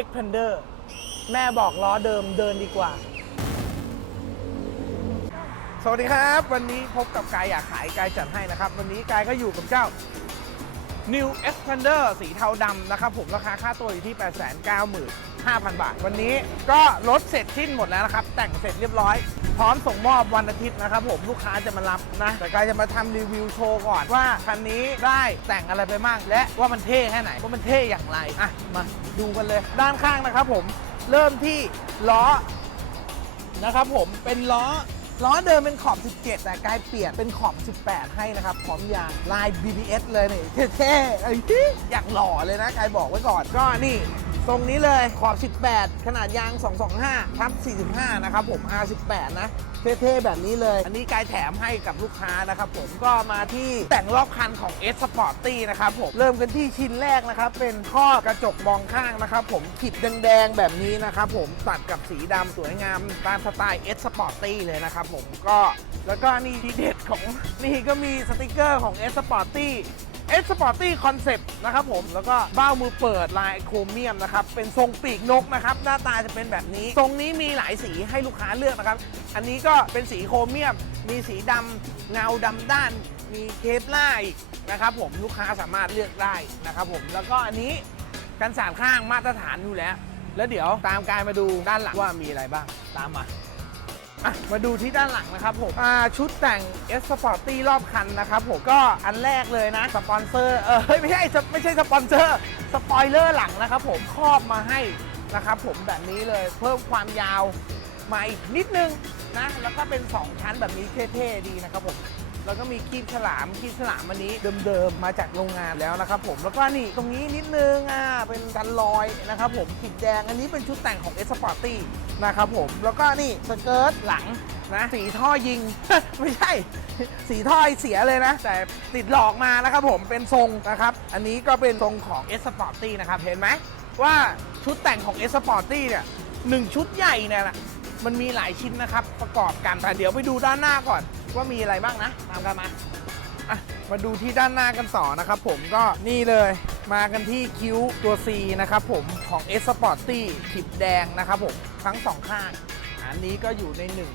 Expander แม่บอกล้อเดิมเดินดีกว่า สวัสดีครับ วันนี้พบกับกายอยากขายกายจัดให้นะครับ วันนี้กายก็อยู่กับเจ้า New Expander สีเทาดำนะครับผมราคาค่าตัวอยู่ที่ 895,000 บาท วันนี้ก็รถเสร็จสิ้นหมดแล้วนะครับ แต่งเสร็จเรียบร้อย พร้อมส่งมอบวันอาทิตย์นะครับผมลูกค้าจะมารับนะ แต่กายจะมาทำรีวิวโชว์ก่อนว่าคันนี้ได้แต่งอะไรไปบ้างและว่ามันเท่แค่ไหนว่ามันเท่อย่างไรอะมาดูกันเลย ด้านข้างนะครับผมเริ่มที่ล้อนะครับผมเป็นล้อ ล้อเดิมเป็นขอบ 17 แต่กลายเปลี่ยนเป็นขอบ 18 ให้นะครับ พร้อมยางลาย BBS เลยนี่เท่ๆไอ้ที่อยากหล่อเลยนะกายบอกไว้ก่อน ก็นี่ ทรงนี้เลยขอบ 18 ขนาดยาง 225ทับ45 นะครับผม R18 นะ เท่ๆ แบบนี้เลย อันนี้กายแถมให้กับลูกค้านะครับผมก็มาที่แต่งรอบคันของ S Sporty นะครับผม เริ่มกันที่ชิ้นแรกนะครับ เป็นข้อกระจกมองข้างนะครับผมขีดแดงๆ แบบนี้นะครับผมตัดกับสีดำสวยงามตามสไตล์ S Sporty เลยนะครับผมก็แล้วก็นี่ทีเด็ดของนี่ก็มีสติกเกอร์ของ S Sporty เอสปอร์ตี้คอนเซปต์นะครับผมแล้วก็เบ้ามือเปิดลายโครเมียมนะครับ เป็นทรงปีกนกนะครับ หน้าตาจะเป็นแบบนี้ ทรงนี้มีหลายสีให้ลูกค้าเลือกนะครับ อันนี้ก็เป็นสีโครเมียม มีสีดำเงาดำด้าน มีเคปล่าอีกนะครับผมลูกค้าสามารถเลือกได้นะครับผมแล้วก็อันนี้กันสานข้างมาตรฐานอยู่แล้ว แล้วเดี๋ยวตามกายมาดูด้านหลังว่ามีอะไรบ้างตามมา อะมาดูที่ด้านหลังนะครับผมอ่าชุดแต่ง S Sporty รอบคันนะครับผมก็อันแรกเลยนะ สปอนเซอร์เออเฮ้ยไม่ใช่ไม่ใช่สปอนเซอร์สปอยเลอร์หลังนะครับผมครอบมาให้นะครับผมแบบนี้เลยเพิ่มความยาวมาอีกนิดนึงนะแล้วก็เป็น 2 ชั้นแบบนี้เท่ๆดีนะครับผม แล้วก็มีคีบฉลามคีบฉลามอันนี้เดิมๆมาจากโรงงานแล้วนะครับผมแล้วก็นี่ตรงนี้นิดนึงอะเป็นกันลอยนะครับผมขีดแดงอันนี้เป็นชุดแต่งของ S Sporty นะครับผมแล้วก็นี่สเกิร์ตหลังนะสีท่อยิง ไม่ใช่ สีท่อเสียเลยนะ แต่ติดหลอกมานะครับผมเป็นทรงนะครับ อันนี้ก็เป็นทรงของ S Sporty นะครับเห็นไหมว่าชุดแต่งของ S Sporty เนี่ยหนึ่งชุดใหญ่เนี่ยแหละมันมีหลายชิ้นนะครับประกอบกันแต่เดี๋ยวไปดูด้านหน้าก่อน ว่ามีอะไรบ้างนะ ตามกันมาอะมาดูที่ด้านหน้ากันต่อนะครับผมก็นี่เลยมากันที่คิ้วตัว C นะครับผมของ S Sporty ขีดแดงนะครับผมทั้งสองข้าง อันนี้ก็อยู่ในหนึ่ง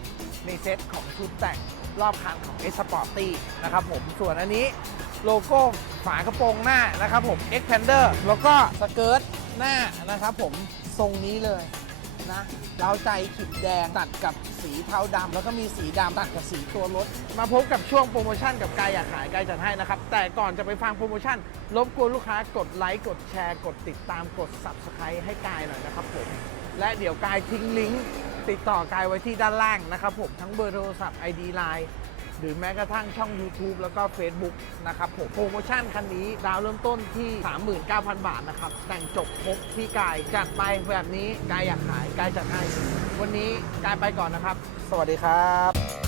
ในเซตของชุดแต่งรอบคันของ S Sporty นะครับผมส่วนอันนี้โลโก้ฝากระโปรงหน้านะครับผม Xpander แล้วก็สเกิร์ตหน้านะครับผมทรงนี้เลย นะเราใจขีดแดงตัดกับสีเทาดำแล้วก็มีสีดำตัดกับสีตัวรถ มาพบกับช่วงโปรโมชั่นกับกายอยากขายกายจัดให้นะครับ แต่ก่อนจะไปฟังโปรโมชั่น รบกวนลูกค้ากดไลค์กดแชร์ กดติดตามกด Subscribe ให้กายหน่อยนะครับผม และเดี๋ยวกายทิ้งลิงก์ติดต่อกายไว้ที่ด้านล่างนะครับผมทั้งเบอร์โทรศัพท์ ID Line หรือแม้กระทั่งช่อง YouTube แล้วก็ Facebook นะครับผมโปรโมชั่นคันนี้ดาวเริ่มต้นที่ 39,000 บาทนะครับ แต่งจบครบที่กายจัดไปแบบนี้กายอยากขายกายจัดให้วันนี้กายไปก่อนนะครับ สวัสดีครับ